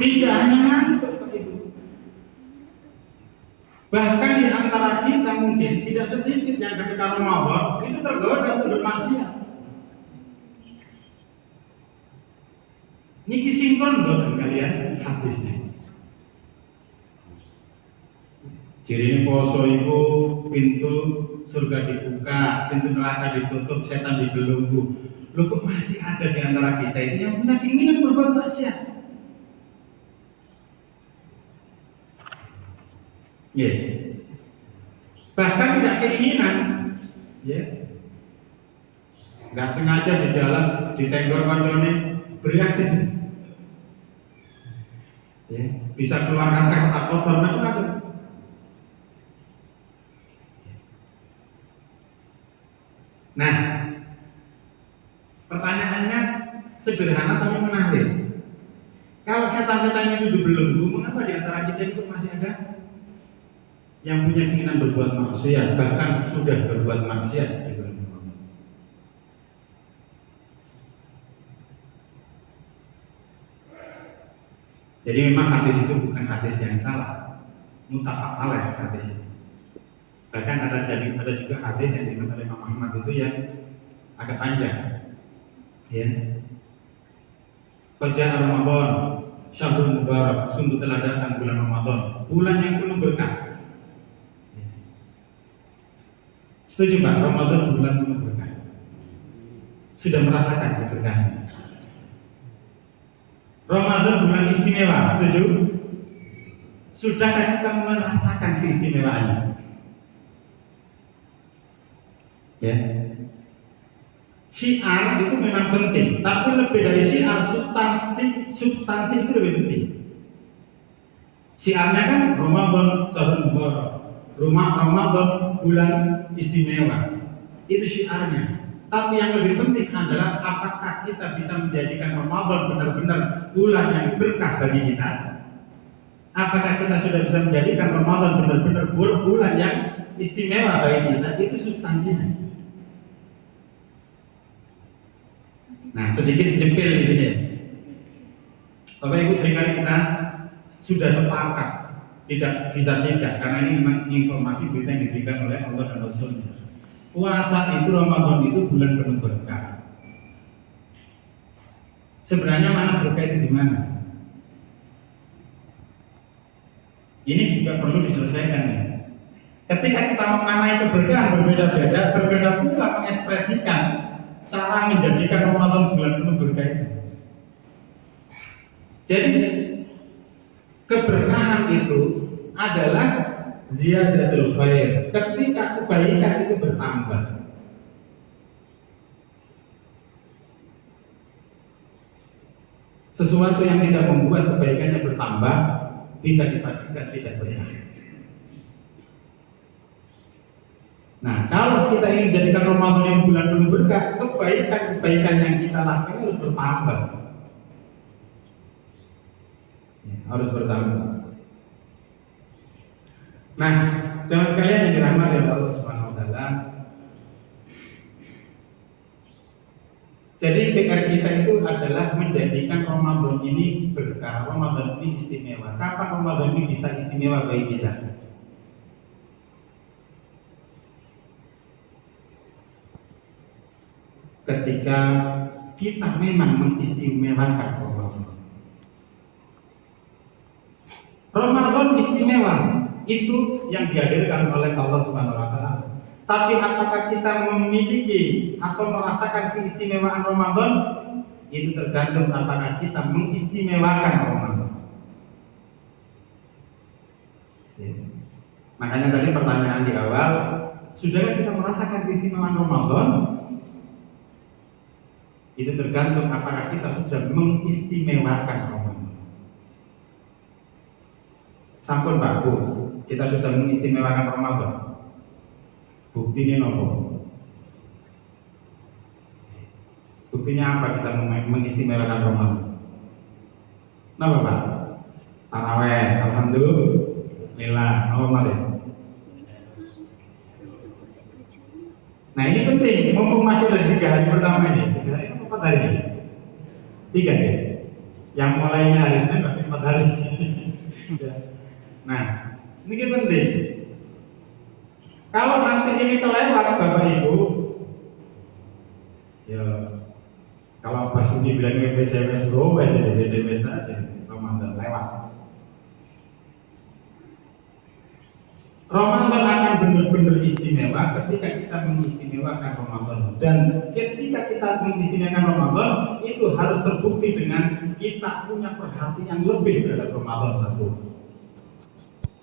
Tidak hanya ngantuk Pak Ibu. Bahkan di antara kita mungkin tidak sedikit yang ketika Ramadan itu tergoda untuk bermaksiat. Niki sinkron buat kalian hadisnya. Ciri poso itu pintu surga dibuka, pintu neraka ditutup, setan dibelenggu. Loh kok masih ada di antara kita ini yang punya keinginan berbuat maksiat? Ya. Bahkan tidak keinginan, ya. Nggak sengaja di jalan ditenggor koncone bereaksi. Ya, bisa keluar kata-kata kotor macam-macam. Nah, pertanyaannya sederhana tapi menarik. Kalau setan-setan itu dibelenggu, mengapa di antara kita itu masih ada yang punya keinginan berbuat maksiat, bahkan sudah berbuat maksiat di bulan Ramadan? Jadi memang hadis itu bukan hadis yang salah, muttafaq alaih hadis itu. Bahkan ada juga hadis yang dikatakan oleh Imam Ahmad itu yang agak panjang. Ya. Qad Ramadan, syahrul mubarak, sungguh telah datang bulan Ramadan, bulan yang penuh berkah. Setuju Pak? Ramadan bulan penuh berkah. Sudah merasakan keberkahan. Ramadan bulan istimewa, setuju? Sudahkah kita merasakan keistimewaannya? Ya. Syiar itu memang penting, tapi lebih dari syiar, substansi itu lebih penting. Syiarnya kan Ramadan syahrul mubarak, Ramadan bulan istimewa, itu syiarnya. Tapi yang lebih penting adalah apakah kita bisa menjadikan Ramadan benar-benar bulan yang berkah bagi kita? Apakah kita sudah bisa menjadikan Ramadan benar-benar bulan yang istimewa bagi kita? Itu substansinya. Nah, sedikit jempil di sini. Bapak Ibu, seringkali kita sudah sepakat tidak bisa tidak, karena ini memang informasi berita yang diberikan oleh Allah dan Rasul. Puasa itu, Ramadan itu bulan penuh berkah. Sebenarnya mana berkah itu di mana? Ini juga perlu diselesaikan ya. Ketika kita memaknai keberkahan berbeda-beda pula mengekspresikan cara menjadikan Ramadan bulan penuh berkah itu. Jadi keberkahan itu adalah ziyadatul khair, ketika kebaikan itu bertambah. Sesuatu yang tidak membuat kebaikannya bertambah bisa dipastikan tidak berkah. Nah, kalau kita ingin jadikan Ramadan yang bulan penuh berkah, kebaikan yang kita lakukan harus bertambah. Ya, harus bertambah. Nah, jemaah sekalian yang dirahmati oleh Allah Subhanahu wa taala. Jadi PR kita itu adalah menjadikan Ramadan ini berkah, Ramadan ini istimewa. Kapan Ramadan ini bisa istimewa bagi kita? Ketika kita memang mengistimewakan Ramadan. Ramadan istimewa itu yang dihadirkan oleh Allah Subhanahu wa taala. Tapi apakah kita memiliki atau merasakan keistimewaan Ramadan? Itu tergantung apakah kita mengistimewakan Ramadan. Ya. Makanya tadi pertanyaan di awal, sudahkah kita merasakan keistimewaan Ramadan? Itu tergantung apakah kita sudah mengistimewakan Ramadan. Sampun Pak Bu, kita sudah mengistimewakan Ramadan. Buktinya nopo? Buktinya apa kita mengistimewakan Ramadan? Napa Pak? Taraweh, alhamdulillah, normal ya. Nah ini penting, mumpung masih ada 3 hari pertama ini. 3 hari ini? 4 hari ini? 3 ya? Yang mulainya hari Senin pasti 4 hari. Nah, ini penting. Kalau nanti ini kelewat Bapak Ibu, ya kalau pas ini bilangnya BCMS bro, BCMS aja, Ramadan lewat. Ramadan akan benar-benar istimewa ketika kita mengistimewakan Ramadan. Dan ketika kita mengistimewakan Ramadan, itu harus terbukti dengan kita punya perhatian lebih terhadap Ramadan satu.